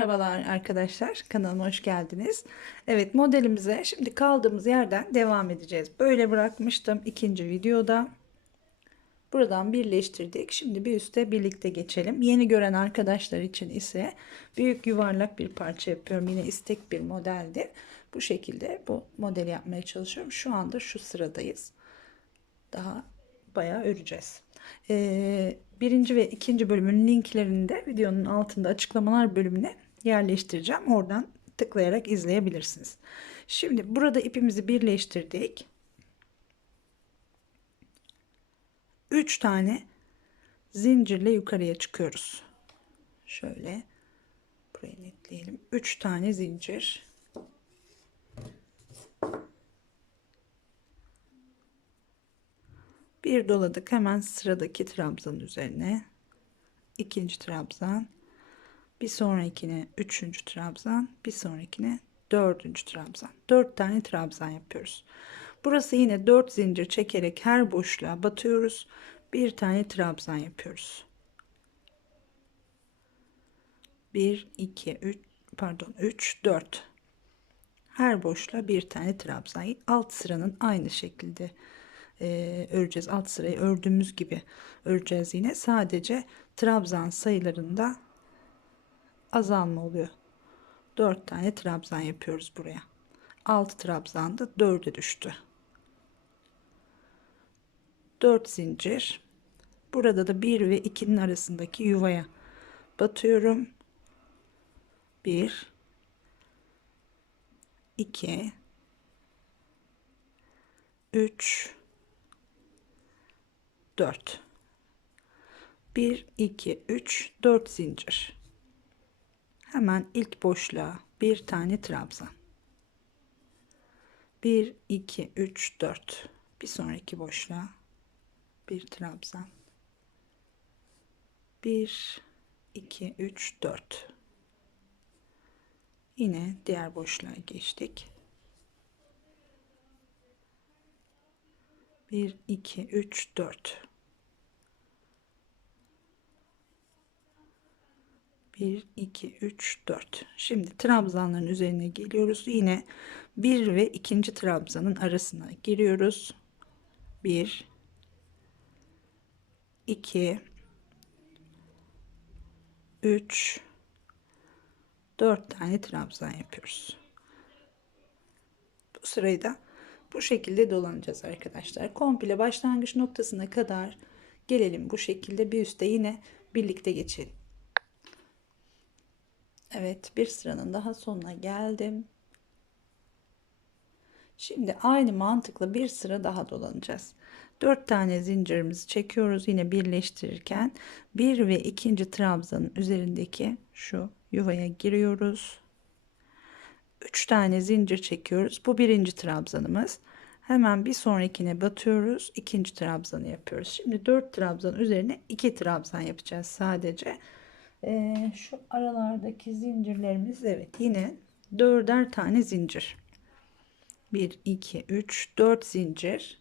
Merhabalar arkadaşlar, kanalıma hoş geldiniz. Evet, modelimize şimdi kaldığımız yerden devam edeceğiz. Böyle bırakmıştım ikinci videoda. Buradan birleştirdik. Şimdi bir üste birlikte geçelim. Yeni gören arkadaşlar için ise büyük yuvarlak bir parça yapıyorum. Yine istek bir modeldi. Bu şekilde bu modeli yapmaya çalışıyorum. Şu anda şu sıradayız. Daha bayağı öreceğiz. Birinci ve ikinci bölümün linklerini de videonun altında açıklamalar bölümüne yerleştireceğim. Oradan tıklayarak izleyebilirsiniz. Şimdi burada ipimizi birleştirdik. 3 tane zincirle yukarıya çıkıyoruz. Şöyle burayı netleyelim. 3 tane zincir. Bir doladık hemen sıradaki trabzanın üzerine. İkinci trabzan. Bir sonrakine üçüncü trabzan, bir sonrakine dördüncü trabzan. 4 tane trabzan yapıyoruz. Burası yine 4 zincir çekerek her boşluğa batıyoruz. Bir tane trabzan yapıyoruz. 1 2 3 pardon 3 4. Her boşluğa bir tane trabzan. Alt sıranın aynı şekilde öreceğiz. Alt sırayı ördüğümüz gibi öreceğiz yine. Sadece trabzan sayılarında azalma oluyor. 4 tane trabzan yapıyoruz buraya. 6 trabzan da 4'e düştü. 4 zincir. Burada da 1 ve 2'nin arasındaki yuvaya batıyorum. 1 2 3 4. 1 2 3 4 zincir. Hemen ilk boşluğa bir tane trabzan. 1 2 3 4. Bir sonraki boşluğa bir trabzan. 1 2 3 4. Yine diğer boşluğa geçtik. 1 2 3 4. 1 2 3 4. Şimdi trabzanların üzerine geliyoruz. Yine 1 ve ikinci trabzanın arasına giriyoruz. 1 2 3 4 tane trabzan yapıyoruz. Bu sırayı da bu şekilde dolanacağız arkadaşlar. Komple başlangıç noktasına kadar gelelim bu şekilde. Bir üstte yine birlikte geçelim. Evet, bir sıranın daha sonuna geldim. Şimdi aynı mantıkla bir sıra daha dolanacağız. 4 tane zincirimizi çekiyoruz yine birleştirirken 1 ve ikinci trabzanın üzerindeki şu yuvaya giriyoruz. 3 tane zincir çekiyoruz. Bu birinci trabzanımız. Hemen bir sonrakine batıyoruz. İkinci trabzanı yapıyoruz. Şimdi 4 trabzan üzerine 2 trabzan yapacağız sadece. Şu aralardaki zincirlerimiz evet yine 4'er tane zincir. 1 2 3 4 zincir.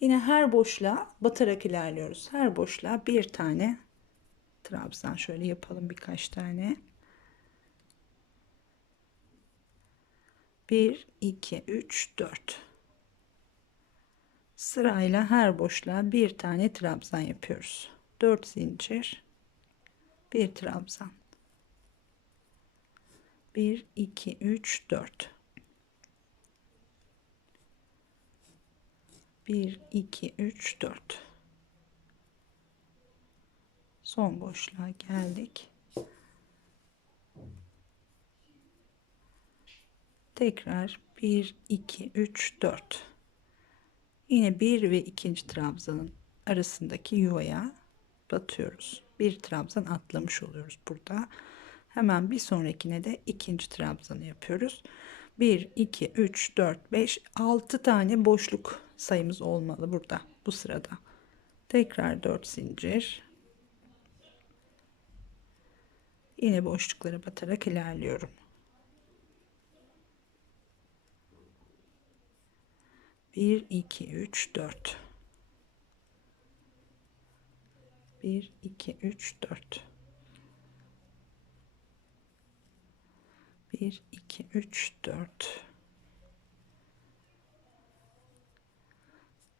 Yine her boşluğa batarak ilerliyoruz. Her boşluğa bir tane trabzan şöyle yapalım birkaç tane. 1 2 3 4. Sırayla her boşluğa bir tane trabzan yapıyoruz. 4 zincir, bir trabzan. 1 2 3 4. 1 2 3 4. Son boşluğa geldik. Tekrar 1 2 3 4. Yine bir ve ikinci trabzanın arasındaki yuvaya batıyoruz. Bir trabzan atlamış oluyoruz burada. Hemen bir sonrakine de ikinci trabzanı yapıyoruz. 1 2 3 4 5 6 tane boşluk sayımız olmalı burada bu sırada. Tekrar 4 zincir. Yine boşluklara batarak ilerliyorum. 1 2 3 4. 1 2 3 4. 1 2 3 4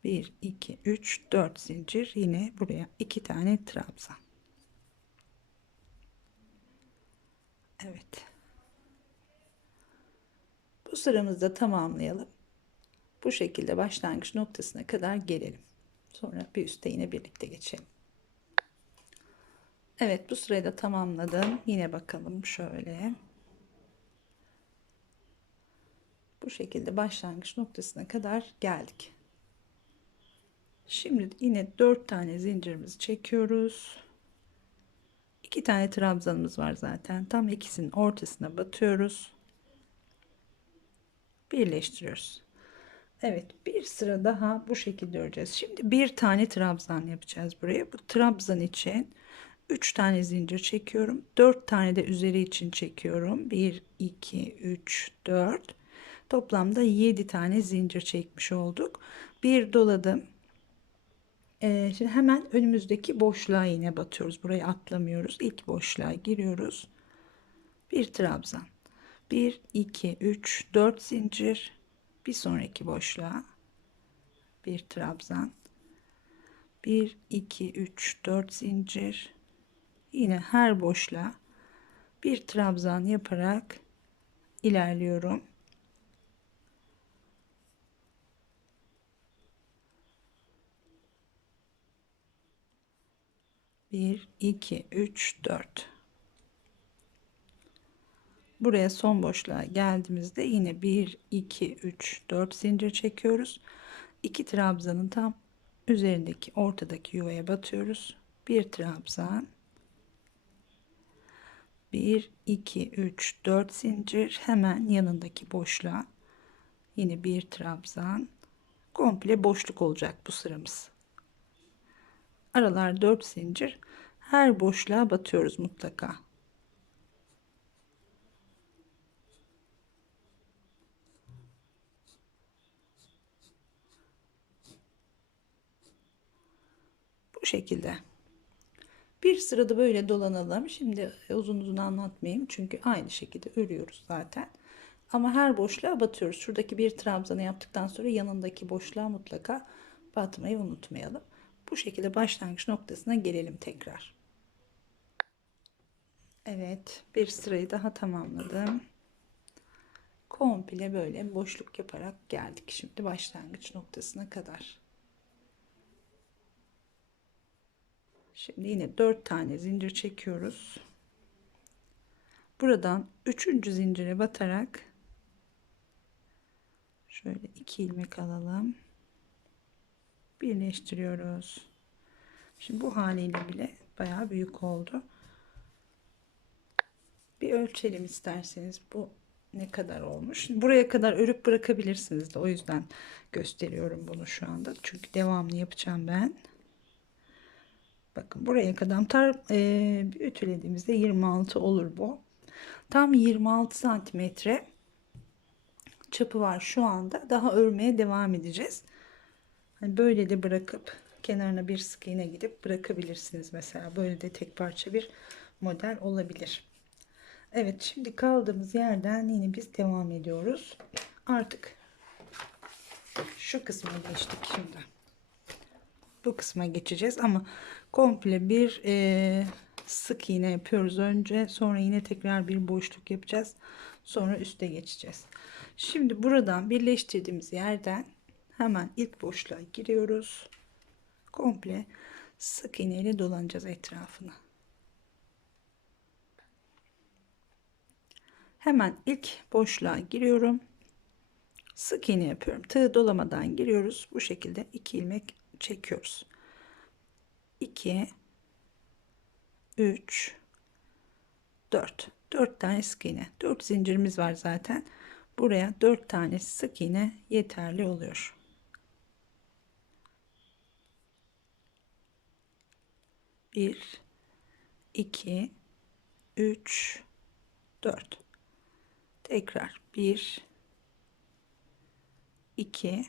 1 2 3 4 zincir, yine buraya 2 tane trabzan. Evet, bu sıramızda tamamlayalım. Bu şekilde başlangıç noktasına kadar gelelim. Sonra bir üste yine birlikte geçelim. Evet, bu sırayı da tamamladım. Yine bakalım şöyle. Bu şekilde başlangıç noktasına kadar geldik. Şimdi yine 4 tane zincirimizi çekiyoruz. 2 tane trabzanımız var zaten. Tam ikisinin ortasına batıyoruz. Birleştiriyoruz. Evet, bir sıra daha bu şekilde öreceğiz. Şimdi bir tane trabzan yapacağız buraya. Bu trabzan için 3 tane zincir çekiyorum. 4 tane de üzeri için çekiyorum. 1 2 3 4. Toplamda 7 tane zincir çekmiş olduk. Bir doladım. Şimdi hemen önümüzdeki boşluğa yine batıyoruz. Burayı atlamıyoruz. İlk boşluğa giriyoruz. Bir trabzan. 1 2 3 4 zincir. Bir sonraki boşluğa bir trabzan. 1 2 3 4 zincir. Yine her boşluğa bir trabzan yaparak ilerliyorum. Bir, iki, üç, dört. Buraya son boşluğa geldiğimizde yine 1 2 3 4 zincir çekiyoruz. 2 trabzanın tam üzerindeki ortadaki yuvaya batıyoruz. Bir trabzan. 1 2 3 4 zincir, hemen yanındaki boşluğa yine bir trabzan. Komple boşluk olacak bu sıramız. Aralar 4 zincir. Her boşluğa batıyoruz mutlaka. Bu şekilde. Bir sırada böyle dolanalım. Şimdi uzun uzun anlatmayayım. Çünkü aynı şekilde örüyoruz zaten. Ama her boşluğa batıyoruz. Şuradaki bir trabzanı yaptıktan sonra yanındaki boşluğa mutlaka batmayı unutmayalım. Bu şekilde başlangıç noktasına gelelim tekrar. Evet, bir sırayı daha tamamladım. Komple böyle boşluk yaparak geldik. Şimdi başlangıç noktasına kadar. Şimdi yine 4 tane zincir çekiyoruz. Buradan 3. zincire batarak şöyle 2 ilmek alalım. Birleştiriyoruz. Şimdi bu haliyle bile bayağı büyük oldu. Bir ölçelim isterseniz, bu ne kadar olmuş. Şimdi buraya kadar örüp bırakabilirsiniz de, o yüzden gösteriyorum bunu şu anda. Çünkü devamlı yapacağım ben. Bakın buraya kadar bir ütülediğimizde 26 olur bu. Tam 26 santimetre çapı var şu anda. Daha örmeye devam edeceğiz. Hani böyle de bırakıp kenarına bir sık iğne gidip bırakabilirsiniz mesela. Böyle de tek parça bir model olabilir. Evet, şimdi kaldığımız yerden yine biz devam ediyoruz. Artık şu kısma geçtik şimdi. Bu kısma geçeceğiz ama komple bir sık iğne yapıyoruz önce. Sonra yine tekrar bir boşluk yapacağız. Sonra üste geçeceğiz. Şimdi buradan birleştirdiğimiz yerden hemen ilk boşluğa giriyoruz. Komple sık iğne ile dolanacağız etrafını. Hemen ilk boşluğa giriyorum. Sık iğne yapıyorum. Tığ dolamadan giriyoruz. Bu şekilde 2 ilmek çekiyoruz. 2 3 4 tane sık iğne. 4 zincirimiz var zaten. Buraya 4 tane sık iğne yeterli oluyor. Bir, iki, üç, dört. Tekrar 1 2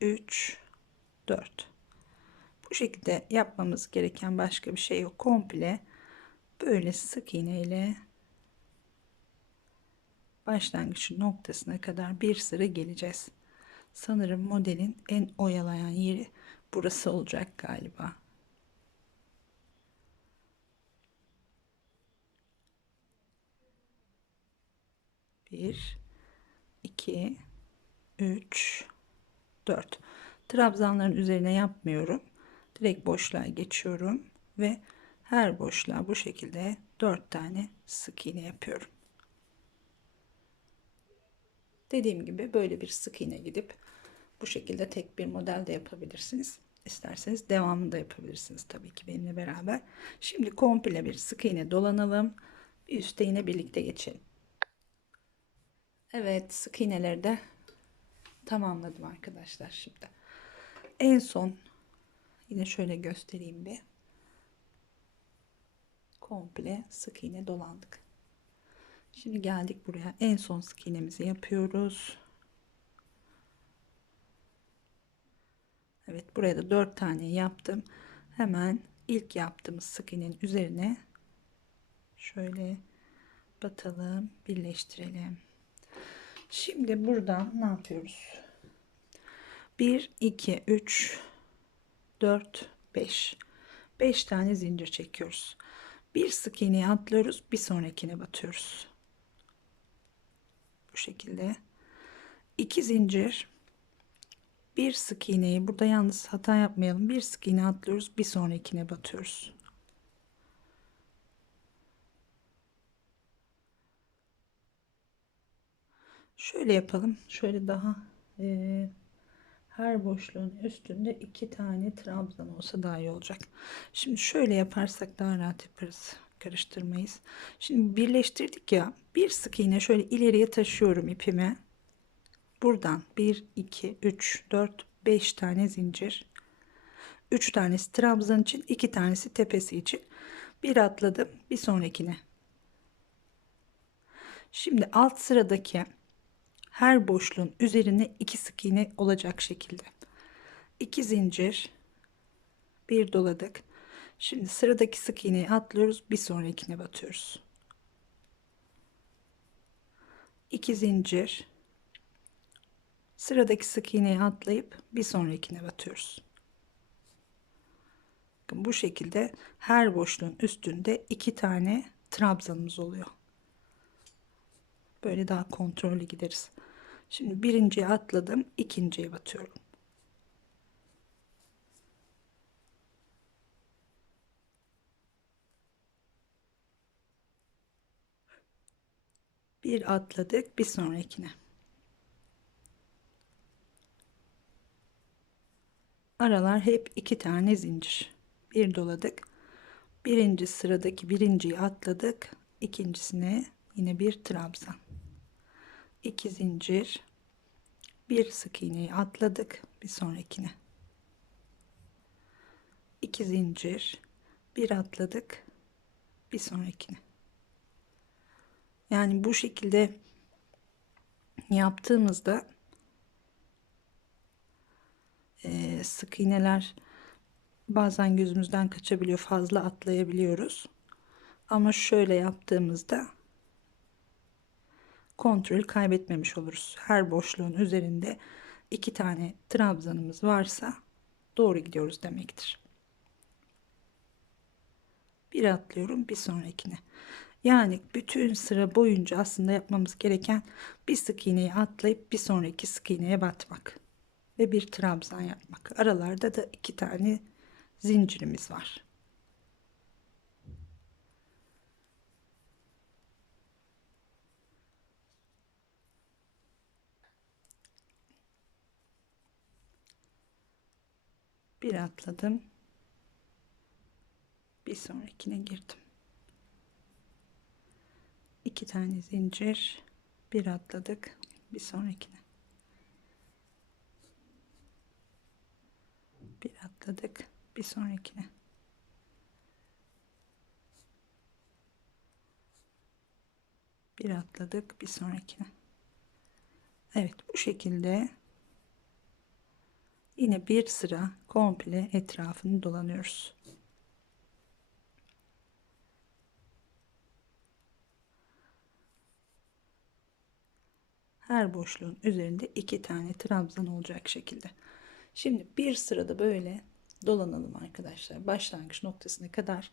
3 4. Bu şekilde yapmamız gereken başka bir şey yok. Komple böyle sık iğne ile başlangıç noktasına kadar bir sıra geleceğiz. Sanırım modelin en oyalayan yeri burası olacak galiba. Bir, iki, üç, 4. Trabzanların üzerine yapmıyorum. Direkt boşluğa geçiyorum ve her boşluğa bu şekilde 4 tane sık iğne yapıyorum. Dediğim gibi böyle bir sık iğne gidip bu şekilde tek bir model de yapabilirsiniz. İsterseniz devamını da yapabilirsiniz tabii ki benimle beraber. Şimdi komple bir sık iğne dolanalım. Bir üstte yine birlikte geçelim. Evet, sık iğneleri de tamamladım arkadaşlar şimdi. En son yine şöyle göstereyim bir. Komple sık iğne dolandık. Şimdi geldik buraya. En son sık iğnemizi yapıyoruz. Evet, buraya da 4 tane yaptım. Hemen ilk yaptığımız sık iğnenin üzerine şöyle batalım, birleştirelim. Şimdi buradan ne yapıyoruz? 1 2 3 4 5 5 tane zincir çekiyoruz. Bir sık iğneyi atlıyoruz, bir sonrakine batıyoruz. Bu şekilde 2 zincir, bir sık iğneyi, burada yalnız hata yapmayalım, bir sık iğne atlıyoruz, bir sonrakine batıyoruz. Şöyle yapalım, şöyle daha her boşluğun üstünde 2 tane trabzan olsa daha iyi olacak. Şimdi şöyle yaparsak daha rahat yaparız, karıştırmayız. Şimdi birleştirdik ya, bir sık iğne şöyle ileriye taşıyorum ipimi. Buradan 1 2 3 4 5 tane zincir, 3 tanesi trabzan için, 2 tanesi tepesi için. Bir atladım, bir sonrakine. Şimdi alt sıradaki her boşluğun üzerine 2 sık iğne olacak şekilde 2 zincir, bir doladık. Şimdi sıradaki sık iğneyi atlıyoruz, bir sonrakine batıyoruz. 2 zincir, sıradaki sık iğneyi atlayıp bir sonrakine batıyoruz. Bakın bu şekilde her boşluğun üstünde 2 tane trabzanımız oluyor. Böyle daha kontrollü gideriz. Şimdi birinciye atladım, ikinciye batıyorum. Bir atladık, bir sonrakine. Aralar hep 2 tane zincir. Bir doladık. Birinci sıradaki birinciyi atladık. İkincisine yine bir trabzan. 2 zincir, bir sık iğneyi atladık, bir sonrakine. 2 zincir, bir atladık, bir sonrakine. Yani bu şekilde yaptığımızda sık iğneler bazen gözümüzden kaçabiliyor, fazla atlayabiliyoruz. Ama şöyle yaptığımızda kontrol kaybetmemiş oluruz. Her boşluğun üzerinde 2 tane trabzanımız varsa doğru gidiyoruz demektir. Bir atlıyorum, bir sonrakine. Yani bütün sıra boyunca aslında yapmamız gereken bir sık iğneyi atlayıp bir sonraki sık iğneye batmak ve bir trabzan yapmak. Aralarda da 2 tane zincirimiz var. Bir atladım, bir sonrakine girdim. 2 tane zincir, bir atladık, bir sonrakine. Bir atladık, bir sonrakine. Bir atladık, bir sonrakine. Evet, bu şekilde yine bir sıra komple etrafını dolanıyoruz. Her boşluğun üzerinde 2 tane trabzan olacak şekilde. Şimdi bir sırada böyle dolanalım arkadaşlar. Başlangıç noktasına kadar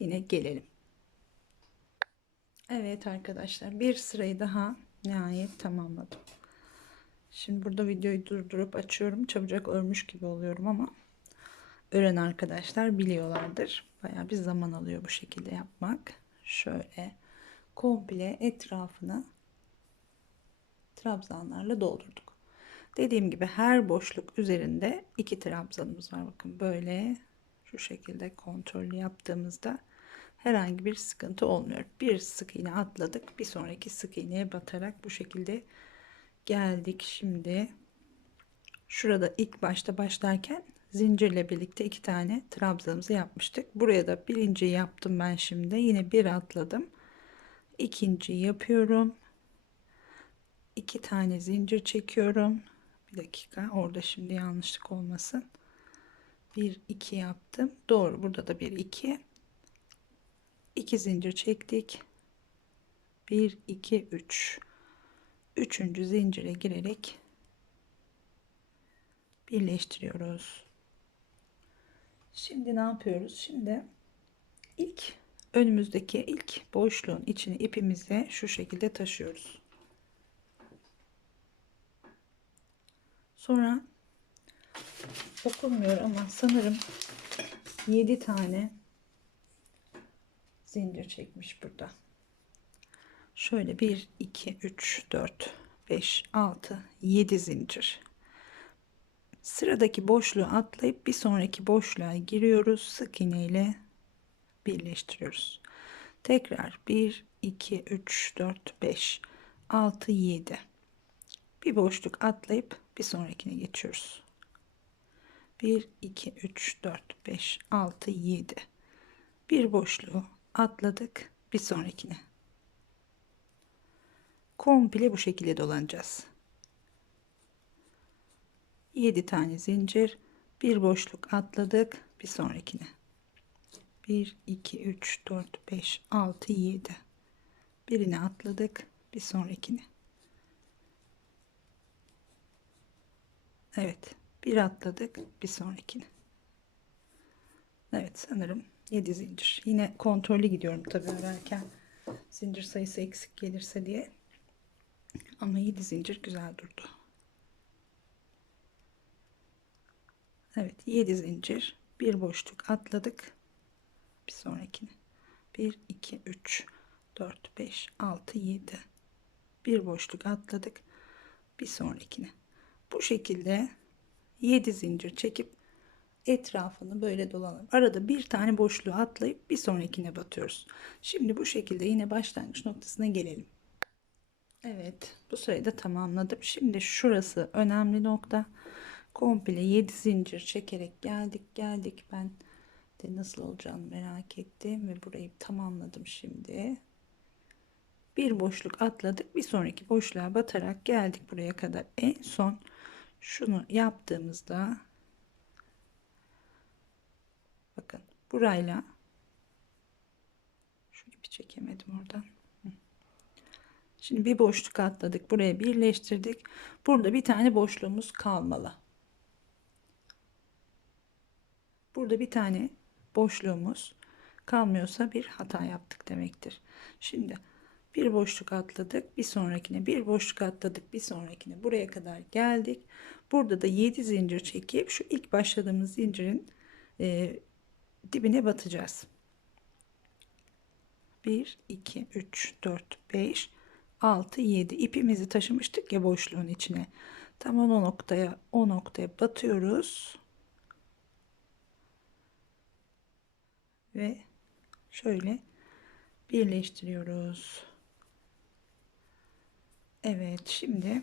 yine gelelim. Evet arkadaşlar, bir sırayı daha nihayet tamamladım. Şimdi burada videoyu durdurup açıyorum. Çabucak örmüş gibi oluyorum ama öğren arkadaşlar biliyorlardır. Bayağı bir zaman alıyor bu şekilde yapmak. Şöyle komple etrafını trabzanlarla doldurduk. Dediğim gibi her boşluk üzerinde 2 trabzanımız var. Bakın böyle şu şekilde kontrollü yaptığımızda herhangi bir sıkıntı olmuyor. Bir sık iğne atladık. Bir sonraki sık iğneye batarak bu şekilde geldik. Şimdi şurada ilk başta başlarken zincirle birlikte 2 tane trabzanımızı yapmıştık. Buraya da birinciyi yaptım ben şimdi. Yine bir atladım. İkinciyi yapıyorum. 2 tane zincir çekiyorum. Bir dakika, orada şimdi yanlışlık olmasın. 1 2 yaptım. Doğru, burada da 1 2. 2 zincir çektik. 1 2 3. Üçüncü zincire girerek birleştiriyoruz. Şimdi ne yapıyoruz? Şimdi ilk önümüzdeki ilk boşluğun içine ipimizi şu şekilde taşıyoruz. Sonra okunmuyor ama sanırım 7 tane zincir çekmiş burada. Şöyle 1 2 3 4 5 6 7 zincir. Sıradaki boşluğu atlayıp bir sonraki boşluğa giriyoruz. Sık iğne ile birleştiriyoruz. Tekrar 1 2 3 4 5 6 7. Bir boşluk atlayıp bir sonrakine geçiyoruz. 1 2 3 4 5 6 7. Bir boşluğu atladık, bir sonrakine. Komple bu şekilde dolanacağız. 7 tane zincir, bir boşluk atladık, bir sonrakine. 1 2 3 4 5 6 7. Birini atladık, bir sonrakine. Evet, bir atladık, bir sonrakine. Evet, sanırım 7 zincir. Yine kontrollü gidiyorum tabii örerken, zincir sayısı eksik gelirse diye. Ama 7 zincir güzel durdu. Evet, 7 zincir, bir boşluk atladık, bir sonrakine. 1 2 3 4 5 6 7. Bir boşluk atladık, bir sonrakine. Bu şekilde 7 zincir çekip etrafını böyle dolanalım. Arada bir tane boşluğu atlayıp bir sonrakine batıyoruz. Şimdi bu şekilde yine başlangıç noktasına gelelim. Evet, bu sırayı da tamamladım. Şimdi şurası önemli nokta. Komple 7 zincir çekerek geldik. Ben de nasıl olacağını merak ettim ve burayı tamamladım şimdi. Bir boşluk atladık, bir sonraki boşluğa batarak geldik buraya kadar. En son şunu yaptığımızda bakın burayla şu ipi çekemedim oradan. Şimdi bir boşluk atladık, buraya birleştirdik. Burada bir tane boşluğumuz kalmalı. Burada bir tane boşluğumuz kalmıyorsa bir hata yaptık demektir. Şimdi bir boşluk atladık, bir sonrakine, bir boşluk atladık, bir sonrakine, buraya kadar geldik. Burada da 7 zincir çekip şu ilk başladığımız zincirin dibine batacağız. 1 2 3 4 5 6 7 ipimizi taşımıştık ya boşluğun içine. Tam o noktaya batıyoruz ve şöyle birleştiriyoruz. Evet, şimdi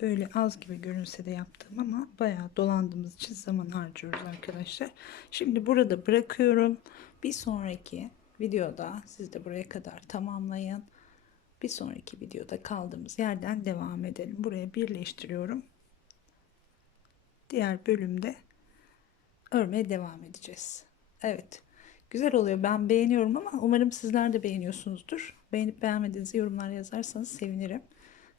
böyle az gibi görünse de yaptım ama bayağı dolandığımız için zaman harcıyoruz arkadaşlar. Şimdi burada bırakıyorum. Bir sonraki videoda siz de buraya kadar tamamlayın. Bir sonraki videoda kaldığımız yerden devam edelim. Buraya birleştiriyorum. Diğer bölümde örmeye devam edeceğiz. Evet. Güzel oluyor. Ben beğeniyorum ama umarım sizler de beğeniyorsunuzdur. Beğenip beğenmediğinizi yorumlar yazarsanız sevinirim.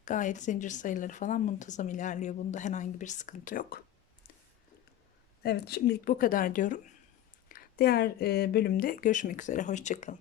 Gayet zincir sayıları falan muntazam ilerliyor. Bunda herhangi bir sıkıntı yok. Evet, şimdilik bu kadar diyorum. Diğer bölümde görüşmek üzere. Hoşça kalın.